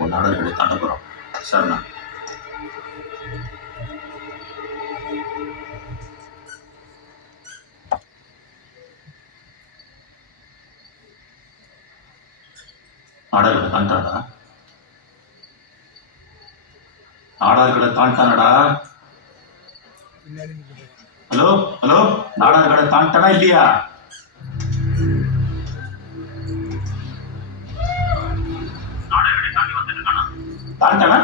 உன் நாடர்களை காட்ட போறோம். சரிண்ணா. நாடர்களை காண்டாடா, நாடர்களை காண்டானடா. ஹலோ ஹலோ, நாடர்களை தாண்டானா இல்லையா? தாண்டானா?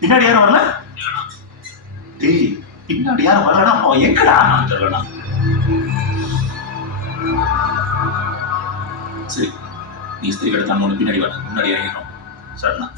பின்னாடி யாரும் வரல? டேய், பின்னாடி யாரும் வரலனா அவன் எங்கடா? தெரியலண்ணா. சரி, நீ ஸ்திரீ கடத்தான் ஒன்று பின்னாடி வர, முன்னாடி இறங்கிடும். சரிண்ணா.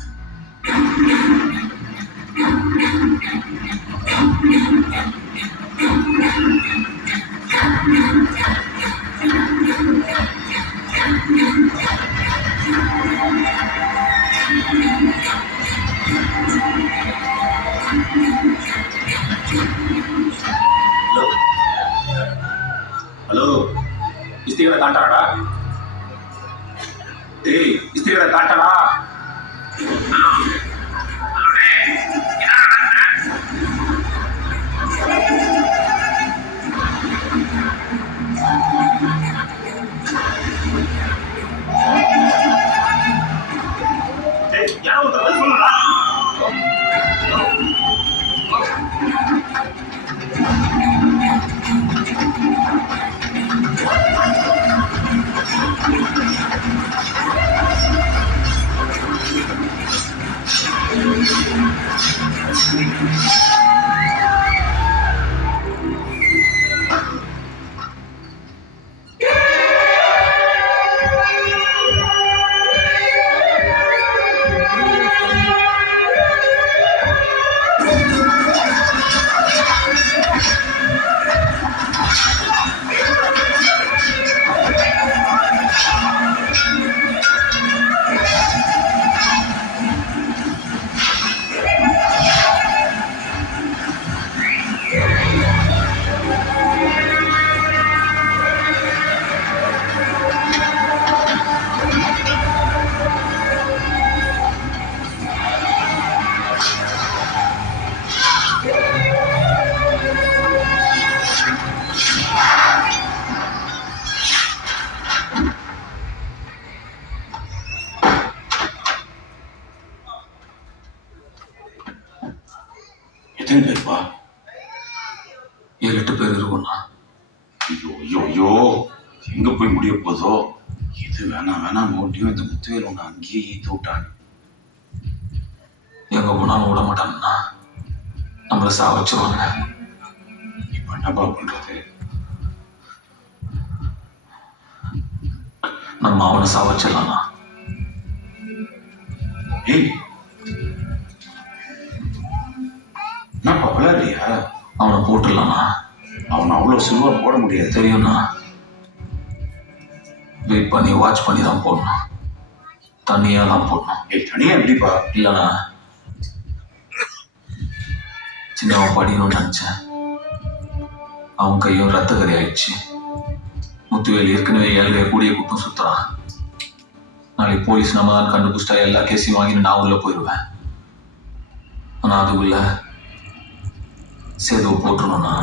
ஹலோ, இஸ்திரிகளை காட்டாடா. டேய், இஸ்திரிகளை காட்டடா. எத்தனை பேருப்பா? 7-8 பேர் இருக்கும்ண்ணா. ஐயோ ஐயோ ஐயோ, எங்க போய் முடிய போதோ? இது வேணாம் மோட்டியும் இந்த முத்துவேல் ஒன்று அங்கேயே ஈத்து விட்டான். எங்க போனாலும் விட மாட்டாங்கன்னா நம்மள சாவச்சுவாங்க. இப்ப என்னப்பா பண்றது? நம்ம அவனை சாவச்சிடலாம்ண்ணா. ஏய், என்னப்பா விளையாடுறியா? அவனை போட்டுடலாம்ண்ணா. அவனை அவ்வளோ சுலுவா போட முடியாது, தெரியும்ண்ணா. வெயிட் பண்ணி வாட்ச் பண்ணி தான் போடணும். தனியாக தான் போடணும். ஏய், தனியாக எப்படிப்பா? இல்லைண்ணா, சின்னவன் படிக்கணும்னு நினச்சேன். அவன் கையும் ரத்த கறி ஆயிடுச்சு. முத்துவேல் ஏற்கனவே 7 பேர் கூடிய கூட்டம் சுத்துறான். நாளைக்கு போலீஸ் நம்ம தான் கண்டுபிடிச்சிட்டா எல்லா கேஸையும் வாங்கிட்டு நான் உள்ள போயிடுவேன். ஆனால் அதுக்குள்ள சேதுவை போட்டுருணும்ண்ணா.